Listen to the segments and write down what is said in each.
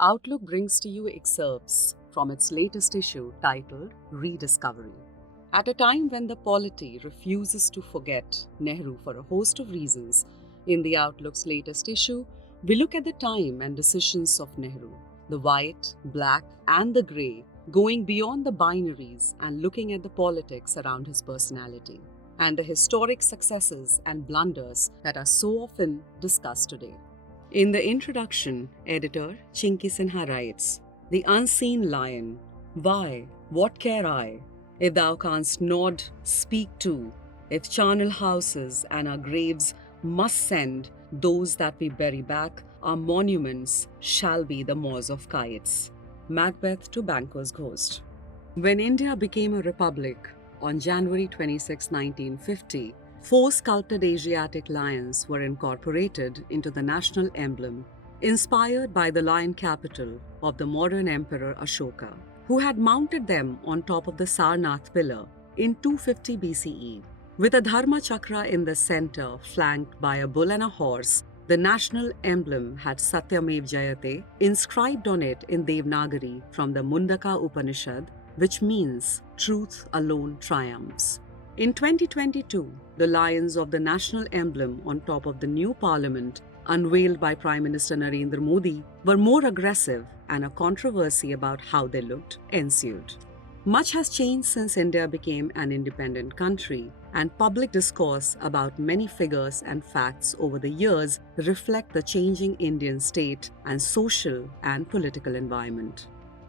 Outlook brings to you excerpts from its latest issue titled Rediscovery. At a time when the polity refuses to forget Nehru for a host of reasons, in the Outlook's latest issue, we look at the time and decisions of Nehru, the white, black, and the grey, going beyond the binaries and looking at the politics around his personality, and the historic successes and blunders that are so often discussed today. In the introduction, editor Chinky Sinha writes, "The unseen lion, why, what care I, if thou canst nod, speak too, if charnel houses and our graves must send those that we bury back, our monuments shall be the maws of kites." Macbeth to Banquo's Ghost. When India became a republic on January 26, 1950, four sculpted Asiatic lions were incorporated into the national emblem, inspired by the lion capital of the modern Emperor Ashoka, who had mounted them on top of the Sarnath pillar in 250 BCE. With a Dharma Chakra in the center, flanked by a bull and a horse, the national emblem had Satyamev Jayate inscribed on it in Devanagari from the Mundaka Upanishad, which means truth alone triumphs. In 2022, the lions of the national emblem on top of the new parliament, unveiled by Prime Minister Narendra Modi, were more aggressive, and a controversy about how they looked ensued. Much has changed since India became an independent country, and public discourse about many figures and facts over the years reflect the changing Indian state and social and political environment.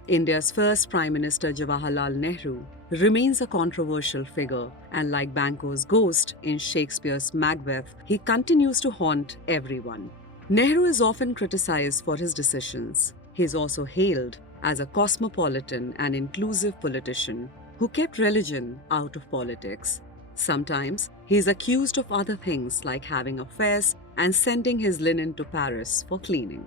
India's first Prime Minister Jawaharlal Nehru remains a controversial figure, and like Banquo's ghost in Shakespeare's Macbeth, he continues to haunt everyone. Nehru is often criticized for his decisions. He is also hailed as a cosmopolitan and inclusive politician who kept religion out of politics. Sometimes he is accused of other things like having affairs and sending his linen to Paris for cleaning.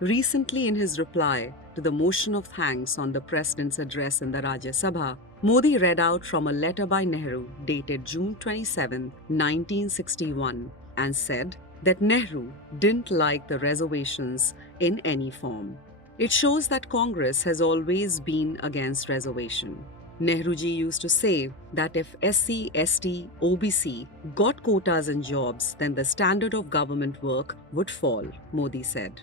Recently, in his reply to the motion of thanks on the President's address in the Rajya Sabha, Modi read out from a letter by Nehru dated June 27, 1961, and said that Nehru didn't like the reservations in any form. It shows that Congress has always been against reservation. Nehruji used to say that if SC, ST, OBC got quotas and jobs, then the standard of government work would fall, Modi said.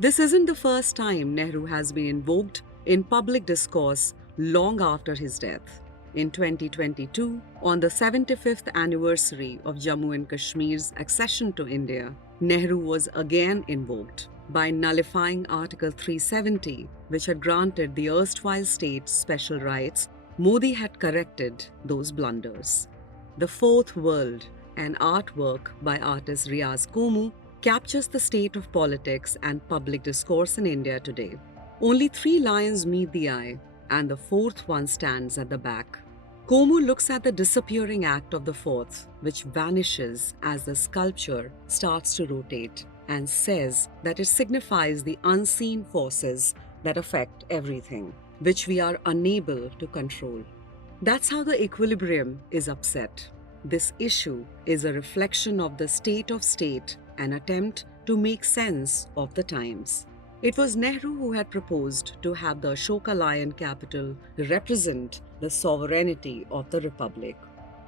This isn't the first time Nehru has been invoked in public discourse long after his death. In 2022, on the 75th anniversary of Jammu and Kashmir's accession to India, Nehru was again invoked. By nullifying Article 370, which had granted the erstwhile states special rights, Modi had corrected those blunders. The Fourth World, an artwork by artist Riaz Komu, captures the state of politics and public discourse in India today. Only three lions meet the eye, and the fourth one stands at the back. Komu looks at the disappearing act of the fourth, which vanishes as the sculpture starts to rotate, and says that it signifies the unseen forces that affect everything, which we are unable to control. That's how the equilibrium is upset. This issue is a reflection of the state of state, an attempt to make sense of the times. It was Nehru who had proposed to have the Ashoka lion capital represent the sovereignty of the republic.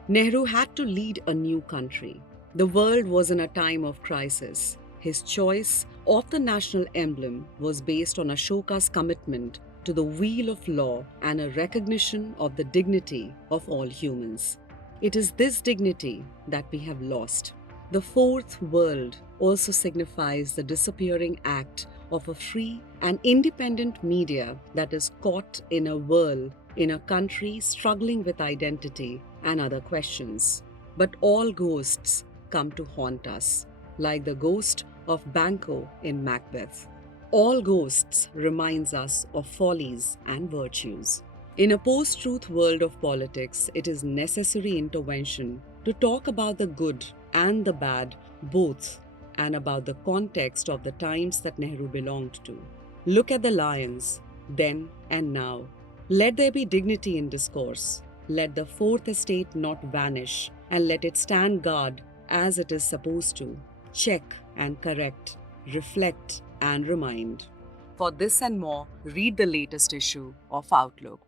Nehru had to lead a new country. The world was in a time of crisis. His choice of the national emblem was based on Ashoka's commitment to the wheel of law and a recognition of the dignity of all humans. It is this dignity that we have lost. The fourth world also signifies the disappearing act of a free and independent media that is caught in a whirl in a country struggling with identity and other questions. But all ghosts come to haunt us, like the ghost of Banquo in Macbeth. All ghosts reminds us of follies and virtues. In a post-truth world of politics, it is necessary intervention to talk about the good and the bad both, and about the context of the times that Nehru belonged to. Look at the lions, then and now. Let there be dignity in discourse. Let the fourth estate not vanish, and let it stand guard as it is supposed to. Check and correct, reflect and remind. For this and more, read the latest issue of Outlook.